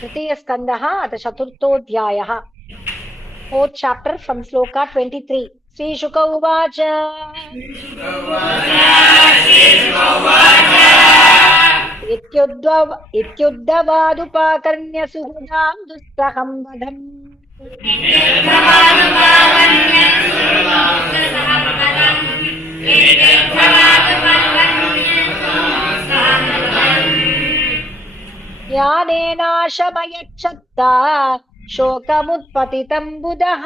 तृतीयस्कन्धः अथ चतुर्थोऽध्यायः. Fourth chapter from Sloka 23. Srishuka uvacha इत्युद्धवादुपाकर्ण्य सुहृदां दुस्सहं वधम् ज्ञानेनाशमयच्छत्ता शोकमुत्पतितं बुधः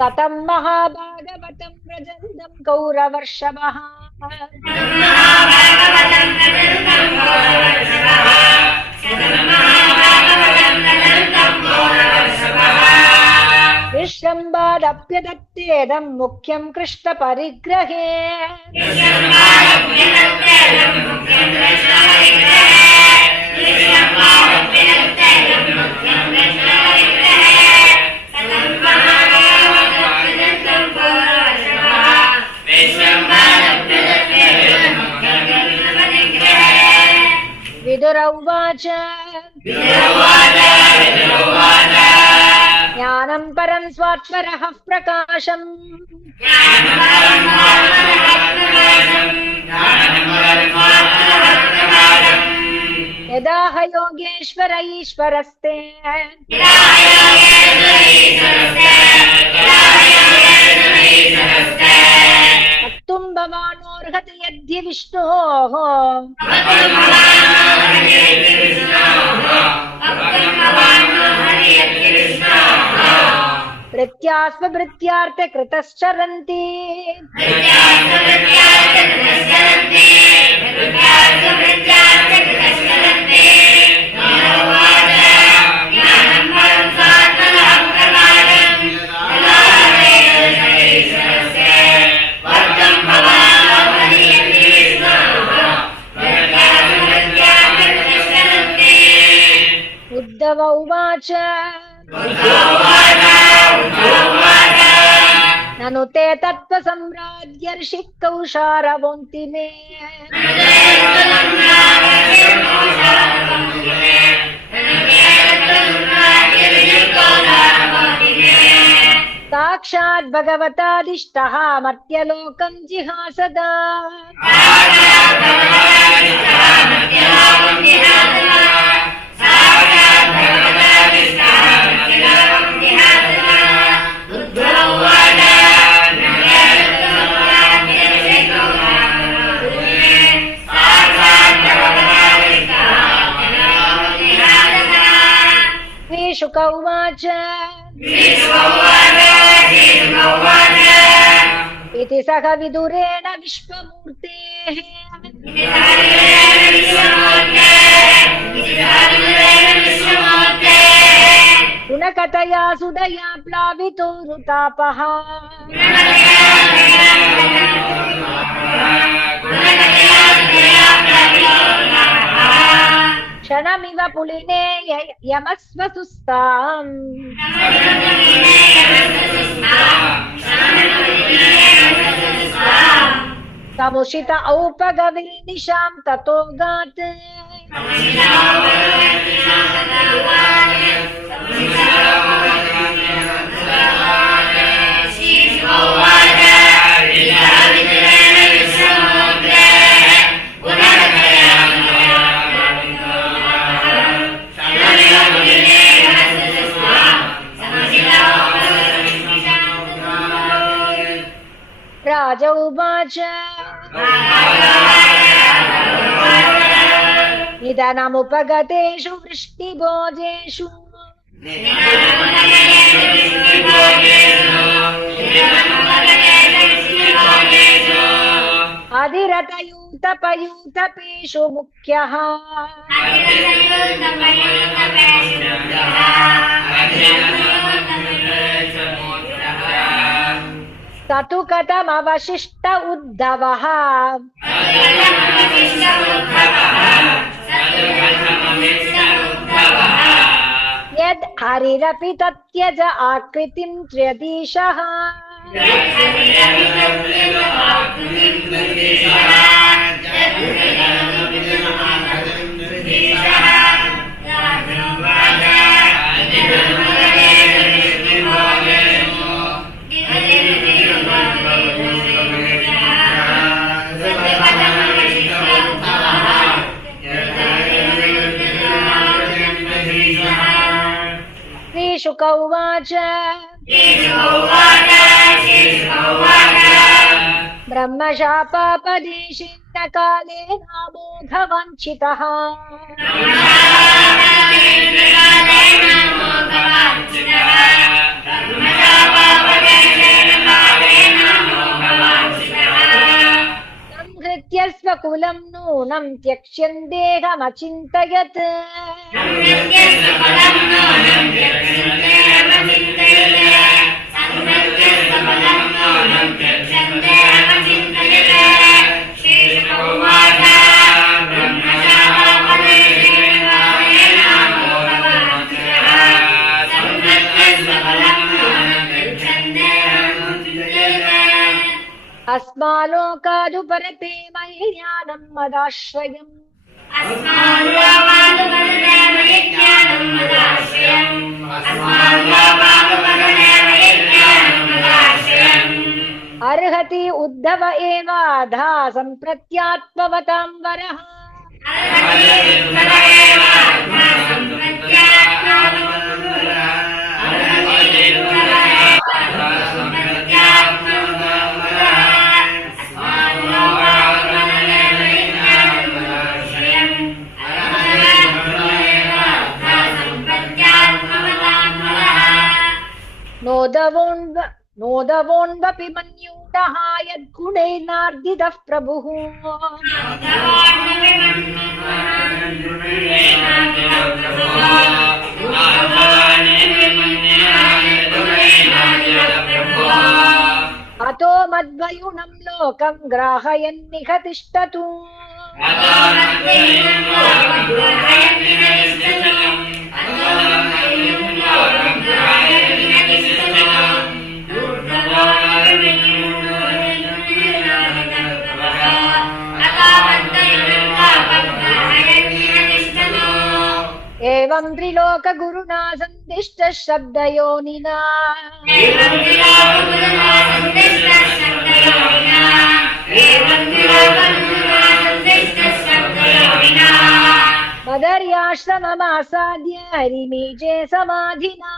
ततं महाभागवतं व्रजन्तं कौरवर्षभः विश्रम्भादप्यदत्तेदं मुख्यं कृष्णपरिग्रहे विदुर उवाच ज्ञानं परं स्वात्मरः प्रकाशम् यदा ह योगेश्वर ईश्वरस्ते वक्तुं भवानोऽर्हति यद्धि विष्णोः वृत्त्यास्मवृत्त्यार्थे कृतश्चरन्ति उद्धव उवाच ननु ते तत्त्वसम्राज्ञर्षिः कौशारवोऽन्ति मे साक्षात् भगवतादिष्टः मर्त्यलोकं जिहासदा शुक उवाच इति सह विदुरेण विश्वमूर्तेः गुणकथया सुदया प्लावितो रुतापः क्षणमिव पुलिने यमस्व सुस्ताम् समुषित औपगविर्निशां ततो गात् राज उवाच निधनमुपगतेषु वृष्टिभोजेषु अधिरतयूतपयूतपेषु मुख्यः स तु कथमवशिष्ट उद्धवः यद् हरिरपि तत्यज आकृतिं त्र्यधीशः श्रीशुक उवाच ब्रह्मशापापदेशेन कालेनामोघवञ्चितः संहृत्य स्वकुलं नूनं त्यक्ष्यन् देहमचिन्तयत् अस्मालोकादुपरते मयि ज्ञानं मदाश्रयम् अर्हति उद्धव एवाधा सम्प्रत्यात्मवतां वरः नोदवोन्वपि मन्यूनः यद्गुणैर्नार्दितः प्रभुः अतो मद्वयुनं लोकं ग्राहयन्निह तिष्ठतु एवं त्रिलोकगुरुना सन्दिष्टः शब्दयोनिना मदर्याश्रममासाद्य हरिमीजे समाधिना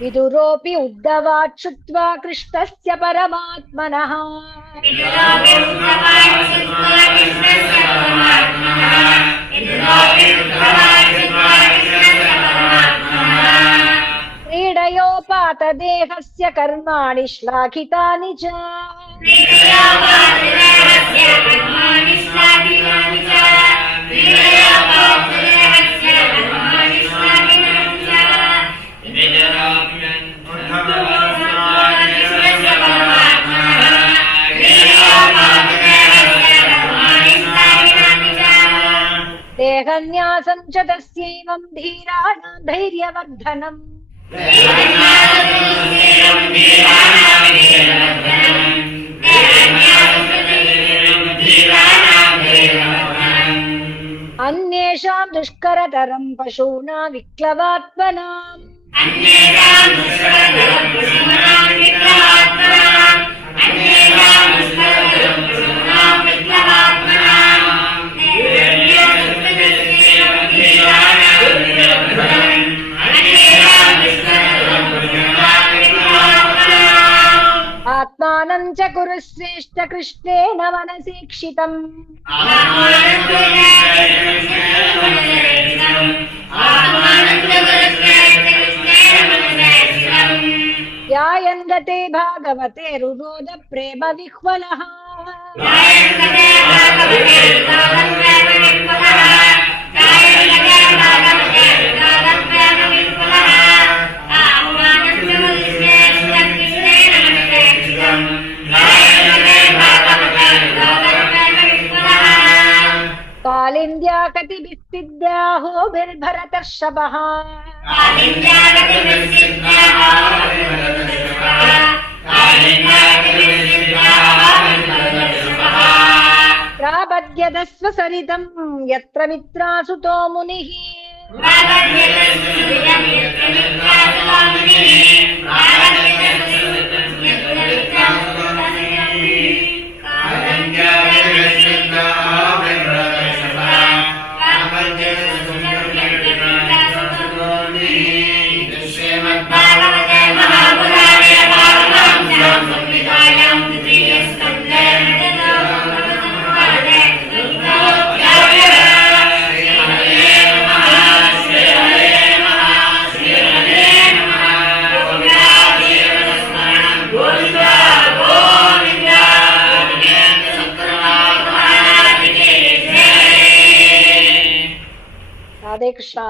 विदुरोऽपि उद्धवात् श्रुत्वा कृष्णस्य परमात्मनः क्रीडयोपात देहस्य कर्माणि श्लाघितानि च देहन्यासं च तस्यैवं धीराणां धैर्यवर्धनम् अन्येषां दुष्करतरं पशूनां विक्लवात्मनाम् आत्मानं च कुरु श्रेष्ठ कृष्णेन मनसीक्षितम् भागवते रुरोध प्रेम विह्वलः कालिन्द्या कतिभिस्सिद्ध्याहो बिर्भरतर्षभः प्रापद्यदस्व सरितं यत्र मित्रासुतो मुनिः राधे कृष्णा।